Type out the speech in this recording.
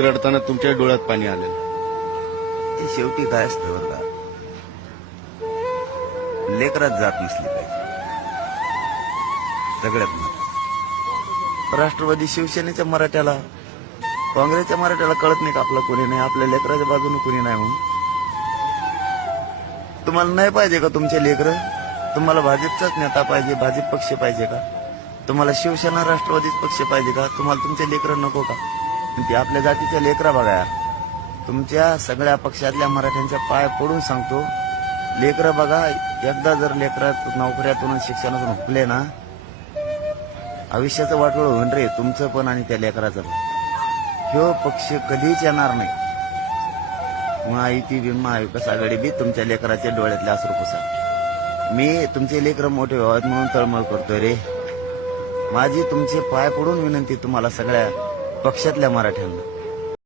रडताना तुमच्या डोळ्यात पाणी आलेलं. शेवटी काय असतं बरं का? लेकरात जात नसली पाहिजे. सगळ्यात राष्ट्रवादी शिवसेनेच्या मराठ्याला काँग्रेसच्या मराठ्याला कळत नाही का आपलं कोणी नाही आपल्या लेकराच्या बाजूने कोणी नाही म्हणून? तुम्हाला नाही पाहिजे का तुमचे लेकर? तुम्हाला भाजपचाच नेता पाहिजे भाजप पक्ष पाहिजे का? तुम्हाला शिवसेना राष्ट्रवादीच पक्ष पाहिजे का? तुम्हाला तुमचे लेकर नको का? ते आपल्या जातीच्या लेकरा बघा. तुमच्या सगळ्या पक्षातल्या मराठ्यांच्या पाय पडून सांगतो. लेकरं बघा एकदा जर लेकरात नोकऱ्यातून शिक्षणातून हुकले ना आयुष्याचं वाटोळ होईन रे तुमचं पण आणि त्या लेकराचं पण. ह्यो पक्ष कधीच येणार नाही. महायुती बी महाविकास आघाडी बी तुमच्या लेकराच्या डोळ्यातले असू पुसा. मी तुमचे लेकरं मोठे व्हावेत म्हणून तळमळ करतोय रे. माझी तुमचे पाय पडून विनंती तुम्हाला सगळ्या. पक्षातल्या मराठ्यांना.